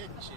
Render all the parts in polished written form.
didn't she?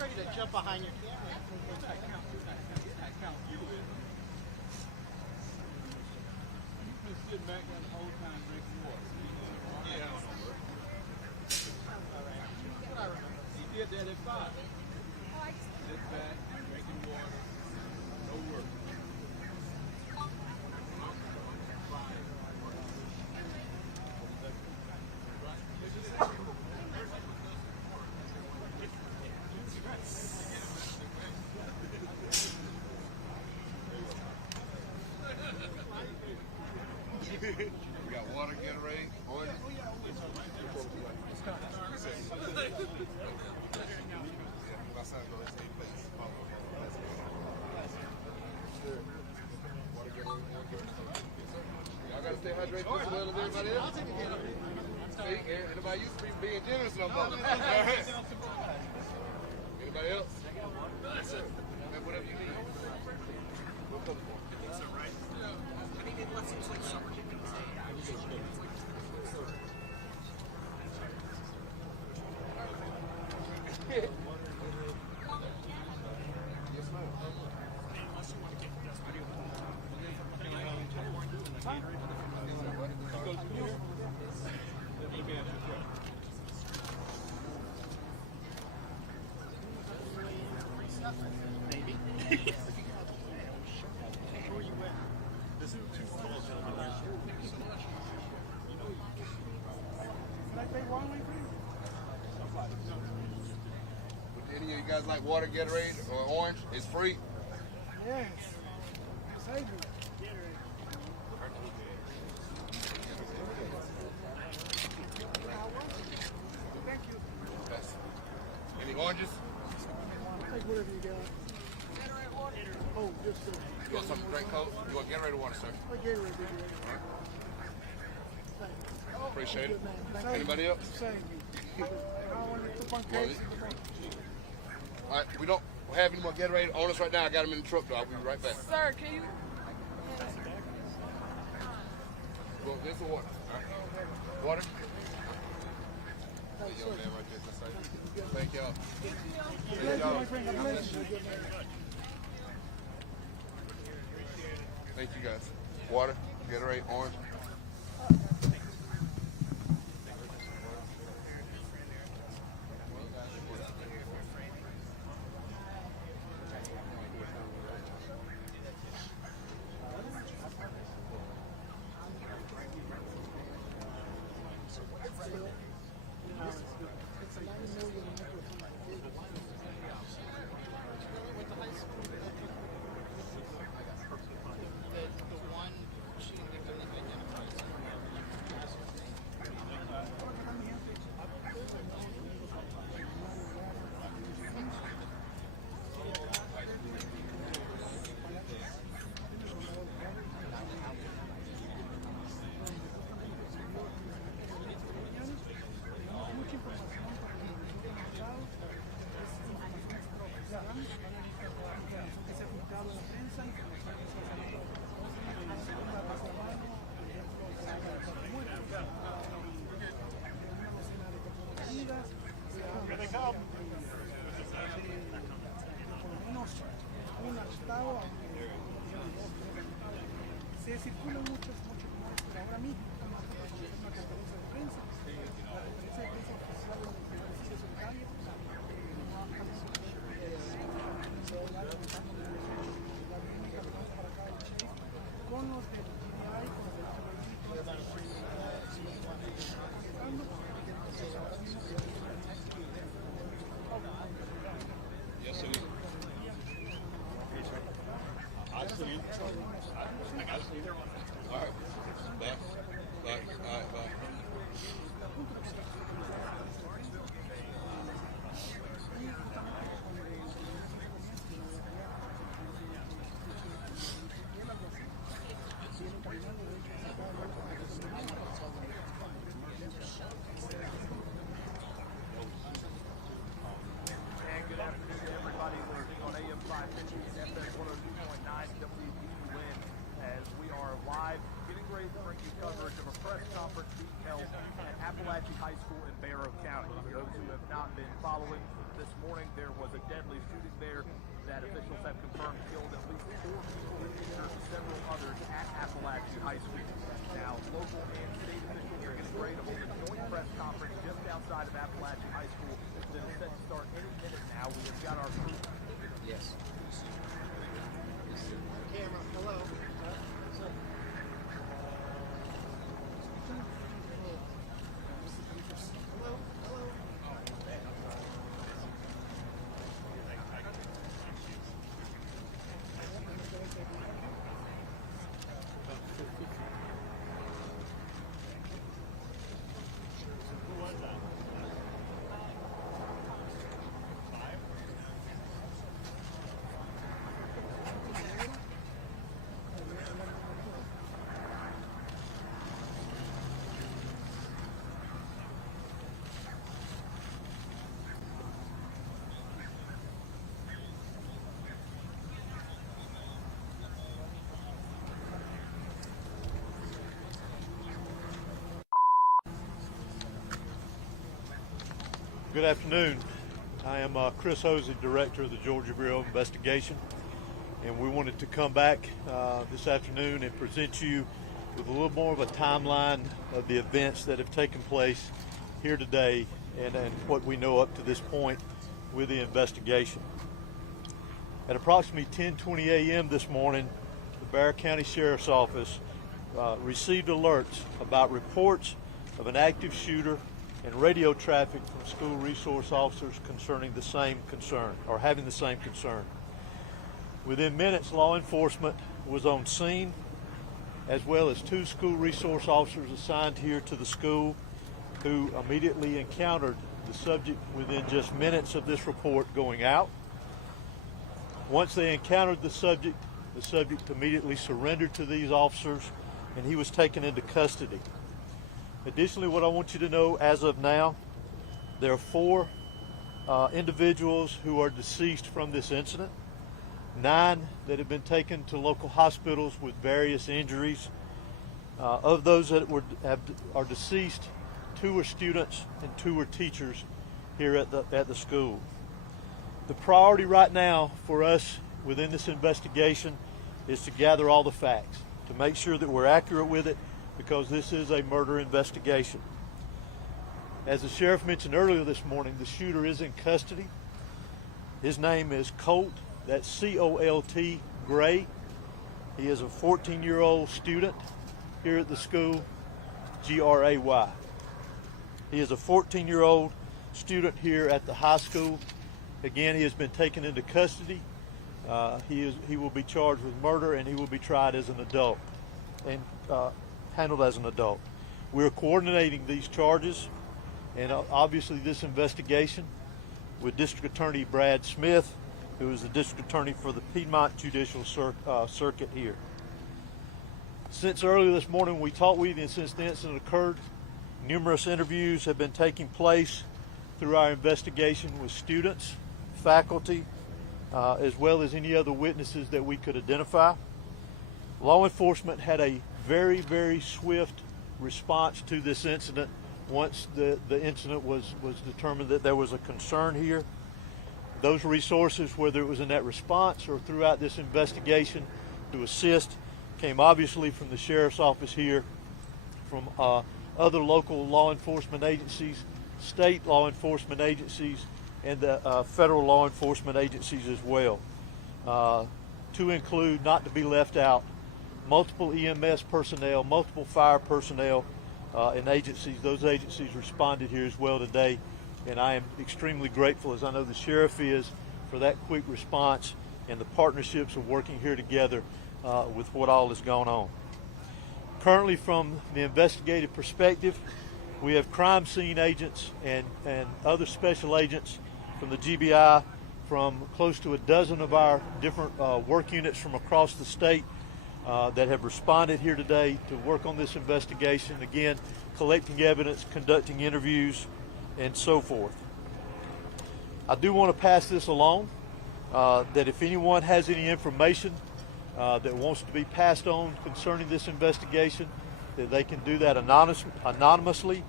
Ready to jump behind your camera. Sitting back there the whole time drinking water. Yeah, I don't know. He did that at 5. Sit back, drinking water, no work. We got water, Gatorade, orange. Y'all gotta stay hydrated as well as everybody else. See, anybody used to be being generous no more. Anybody else? Whatever you need. We'll come for it. Would any of you guys like water, Gatorade, or orange? It's free. Yes. Thank you. Any oranges? Take whatever you got. Oh, just You want something to drink, Coach? You want Gatorade or water, sir? I gave her a big one. Appreciate it. Thank you. Anybody else? Thank you. I want to put on cakes. All right, we don't have any more Gatorade on us right now. I got them in the truck, though. I'll be right back. Sir, can you? Well, this or water? All right. Water? There you go, man, right there. Thank y'all. Thank y'all. Thank you, guys. Water, Gatorade, orange. The one shooting victim that estado, se circulan muchos rumores, pero ahora mismo estamos haciendo una conferencia de prensa. La conferencia de prensa oficial de los secretarios, con los del GDI, con los del Yes, sir. I see you. I got to see you. All right. Bye. Bye. All right. Bye. And good afternoon to everybody listening on AM 550 and FM 102.9 WVUN as we are live getting ready to bring you coverage of a press conference being held at Appalachian High School in Barrow County. For those who have not been following, this morning there was a deadly shooting there that officials have confirmed killed at least 4 people and injured several others at Appalachian High School. Now, local and state officials are getting ready to hold a joint press conference just outside of Appalachian High School that is set to start any minute now. We have got our crew. Yes. Camera, hello. Hello, hello. Good afternoon. I am Chris Hosey, Director of the Georgia Bureau of Investigation, and we wanted to come back this afternoon and present you with a little more of a timeline of the events that have taken place here today and what we know up to this point with the investigation. At approximately 10:20 a.m. this morning, the Barrow County Sheriff's Office received alerts about reports of an active shooter and radio traffic from school resource officers concerning the same concern, or having the same concern. Within minutes, law enforcement was on scene, as well as 2 school resource officers assigned here to the school who immediately encountered the subject within just minutes of this report going out. Once they encountered the subject immediately surrendered to these officers and he was taken into custody. Additionally, what I want you to know as of now, there are 4 individuals who are deceased from this incident, 9 that have been taken to local hospitals with various injuries. Of those that are deceased, 2 are students and 2 are teachers here at the school. The priority right now for us within this investigation is to gather all the facts, to make sure that we're accurate with it, because this is a murder investigation. As the sheriff mentioned earlier this morning, the shooter is in custody. His name is Colt, that's C-O-L-T, Gray. He is a 14-year-old student here at the school, G-R-A-Y. He is a 14-year-old student here at the high school. Again, he has been taken into custody. He will be charged with murder and he will be tried as an adult and handled as an adult. We're coordinating these charges and obviously this investigation with District Attorney Brad Smith, who is the District Attorney for the Piedmont Judicial Circuit here. Since earlier this morning we talked with you and since the incident occurred, numerous interviews have been taking place through our investigation with students, faculty, as well as any other witnesses that we could identify. Law enforcement had a very, very swift response to this incident once the incident was determined that there was a concern here. those resources, whether it was in that response or throughout this investigation to assist, came obviously from the Sheriff's Office here, from other local law enforcement agencies, state law enforcement agencies, and the federal law enforcement agencies as well. To include, not to be left out, multiple EMS personnel, multiple fire personnel, and agencies. Those agencies responded here as well today, and I am extremely grateful, as I know the sheriff is, for that quick response and the partnerships of working here together with what all has gone on. Currently, from the investigative perspective, we have crime scene agents and other special agents from the GBI, from close to a dozen of our different work units from across the state that have responded here today to work on this investigation, again, collecting evidence, conducting interviews, and so forth. I do want to pass this along, that if anyone has any information that wants to be passed on concerning this investigation, that they can do that anonymously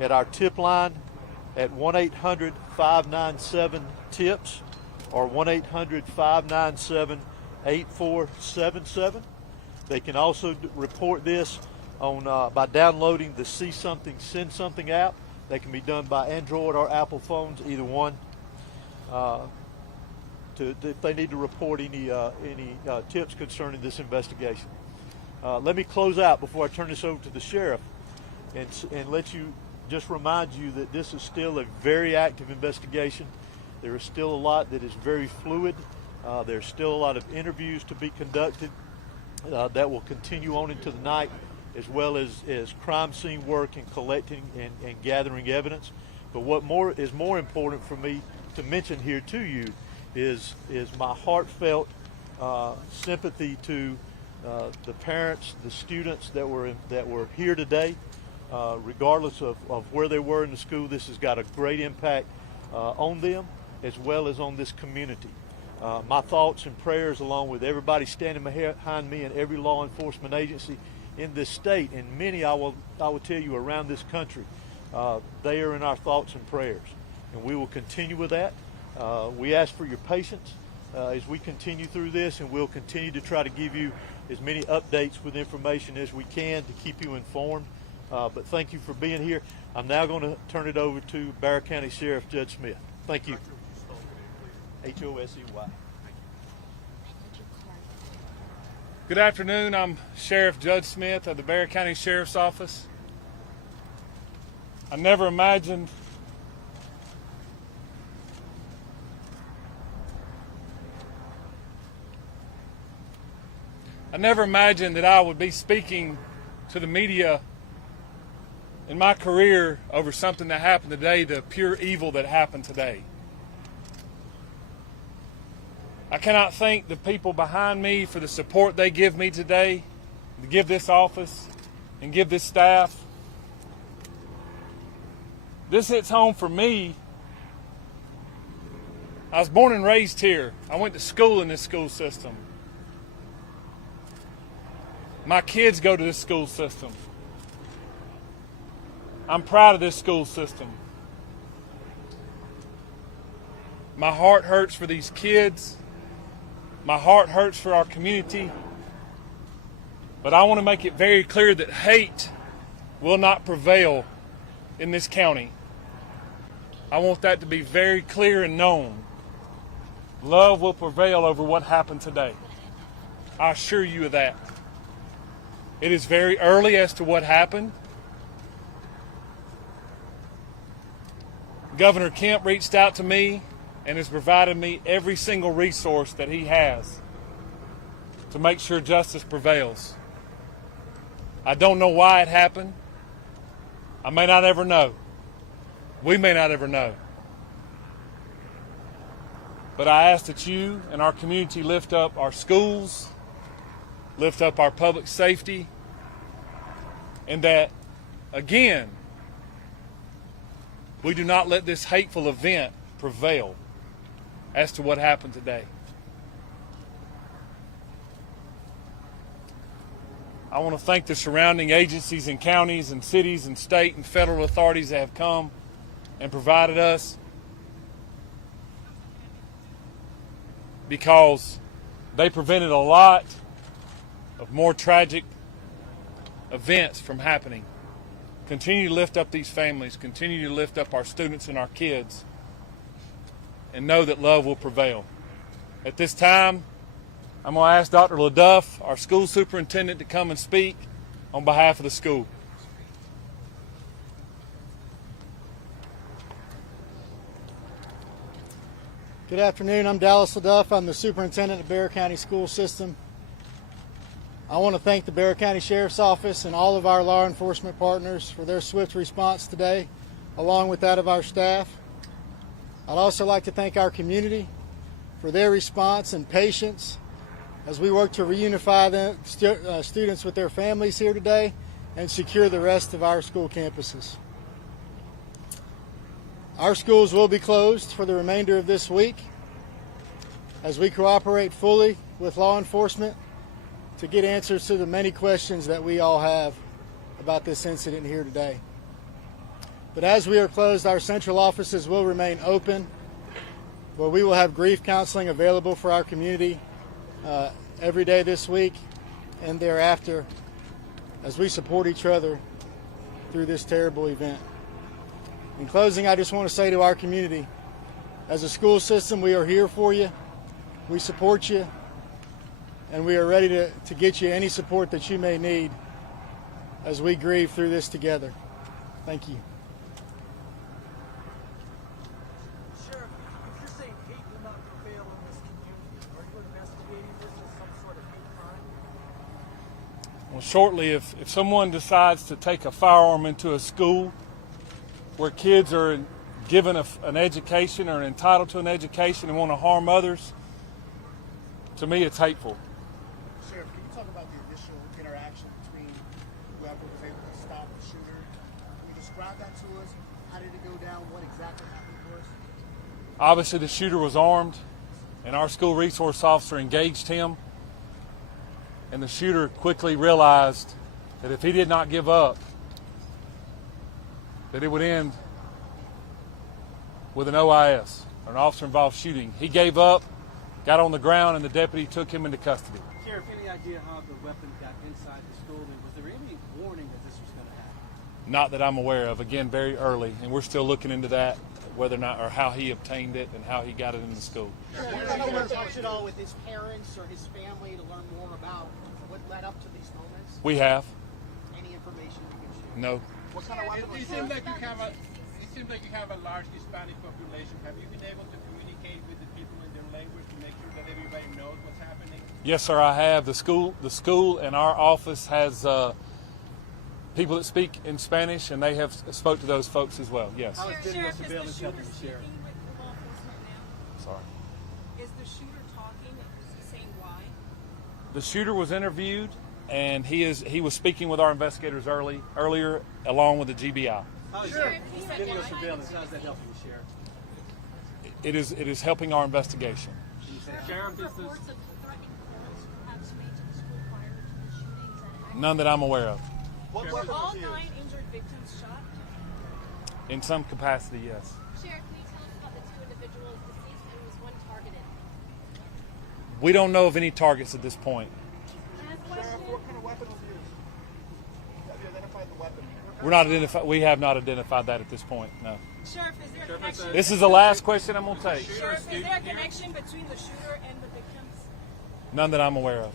at our tip line at 1-800-597-TIPS or 1-800-597-8477. They can also report this on by downloading the See Something, Send Something app. They can be done by Android or Apple phones, either one, if they need to report any tips concerning this investigation. Let me close out before I turn this over to the sheriff and let you just remind you that this is still a very active investigation. There is still a lot that is very fluid. There's still a lot of interviews to be conducted that will continue on into the night, as well as crime scene work and collecting and gathering evidence. But what is more important for me to mention here to you is my heartfelt sympathy to the parents, the students that were here today. Regardless of where they were in the school, this has got a great impact on them as well as on this community. My thoughts and prayers, along with everybody standing behind me and every law enforcement agency in this state, and many I will tell you around this country, they are in our thoughts and prayers, and we will continue with that. We ask for your patience as we continue through this, and we'll continue to try to give you as many updates with information as we can to keep you informed. But thank you for being here. I'm now going to turn it over to Bexar County Sheriff Judd Smith. Thank you. H-O-S-E-Y. Good afternoon. I'm Sheriff Judd Smith of the Bexar County Sheriff's Office. I never imagined that I would be speaking to the media in my career over something that happened today, the pure evil that happened today. I cannot thank the people behind me for the support they give me today, to give this office and give this staff. This hits home for me. I was born and raised here. I went to school in this school system. My kids go to this school system. I'm proud of this school system. My heart hurts for these kids. My heart hurts for our community. But I want to make it very clear that hate will not prevail in this county. I want that to be very clear and known. Love will prevail over what happened today. I assure you of that. It is very early as to what happened. Governor Kemp reached out to me and has provided me every single resource that he has to make sure justice prevails. I don't know why it happened. I may not ever know. We may not ever know. But I ask that you and our community lift up our schools, lift up our public safety, and that, again, we do not let this hateful event prevail as to what happened today. I want to thank the surrounding agencies and counties and cities and state and federal authorities that have come and provided us because they prevented a lot of more tragic events from happening. Continue to lift up these families, continue to lift up our students and our kids, and know that love will prevail. At this time, I'm going to ask Dr. LaDuff, our school superintendent, to come and speak on behalf of the school. Good afternoon. I'm Dallas LaDuff. I'm the superintendent of Bexar County School System. I want to thank the Bexar County Sheriff's Office and all of our law enforcement partners for their swift response today, along with that of our staff. I'd also like to thank our community for their response and patience as we work to reunify the students with their families here today and secure the rest of our school campuses. Our schools will be closed for the remainder of this week as we cooperate fully with law enforcement to get answers to the many questions that we all have about this incident here today. But as we are closed, our central offices will remain open, where we will have grief counseling available for our community every day this week and thereafter as we support each other through this terrible event. In closing, I just want to say to our community, as a school system, we are here for you, we support you, and we are ready to get you any support that you may need as we grieve through this together. Thank you. Sheriff, if you're saying hate will not prevail in this community, are you investigating this as some sort of hate crime? Well, shortly, if someone decides to take a firearm into a school where kids are given an education or entitled to an education and want to harm others, to me it's hateful. Sheriff, can you talk about the initial interaction between whoever was able to stop the shooter? Can you describe that to us? How did it go down? What exactly happened for us? Obviously, the shooter was armed, and our school resource officer engaged him, and the shooter quickly realized that if he did not give up, that it would end with an OIS, or an officer-involved shooting. He gave up, got on the ground, and the deputy took him into custody. Sheriff, any idea how the weapon got inside the school? And was there any warning that this was going to happen? Not that I'm aware of. Again, very early, and we're still looking into that, whether or not, or how he obtained it and how he got it in the school. Have you worked at all with his parents or his family to learn more about what led up to these moments? We have. Any information you can share? No. What kind of weapon was It seems like you have a large Hispanic population. Have you been able to communicate with the people in their language to make sure that everybody knows what's happening? Yes, sir, I have. The school and our office has people that speak in Spanish, and they have spoke to those folks as well. Yes. How is video surveillance helping the sheriff? Sorry. Is the shooter talking? Is he saying why? The shooter was interviewed, and he was speaking with our investigators earlier, along with the GBI. How is video surveillance? How is that helping the sheriff? It is helping our investigation. Sheriff, this is Reports of threatening calls perhaps made to the school prior to the shootings and None that I'm aware of. What were weapon all was used? 9 injured victims shot? In some capacity, yes. Sheriff, can you tell us about the 2 individuals deceased and was one targeted? We don't know of any targets at this point. Last Sheriff, question. what kind of weapon was used? Have you identified the weapon? We have not identified that at this point. No. Sheriff, is there a connection? This is the last question I'm going to take. Sheriff, is there a connection between the shooter and the victims? None that I'm aware of.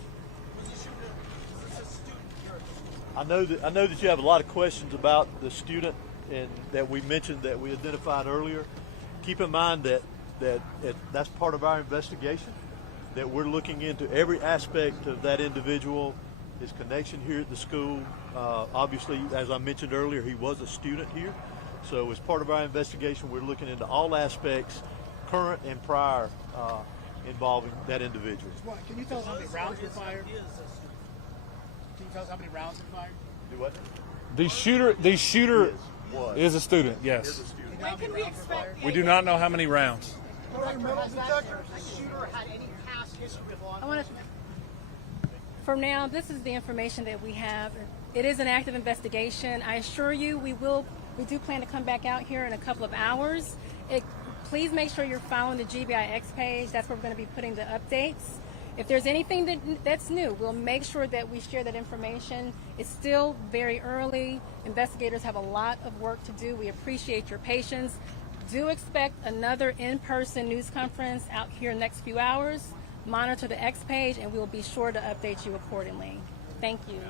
I know that you have a lot of questions about the student and that we mentioned that we identified earlier. Keep in mind that that's part of our investigation, that we're looking into every aspect of that individual, his connection here at the school. Obviously, as I mentioned earlier, he was a student here. So as part of our investigation, we're looking into all aspects, current and prior, involving that individual. Can you tell us how many rounds were fired? Can you tell us how many rounds were fired? Do what? The shooter Was. is a student, yes. Is a student. When can we expect? We do not know how many rounds. Has that shooter had any past history with law enforcement? For now, this is the information that we have. It is an active investigation. I assure you we will We do plan to come back out here in a couple of hours. Please make sure you're following the GBIX page. That's where we're going to be putting the updates. If there's anything that's new, we'll make sure that we share that information. It's still very early. Investigators have a lot of work to do. We appreciate your patience. Do expect another in-person news conference out here in the next few hours. Monitor the X page, and we'll be sure to update you accordingly. Thank you.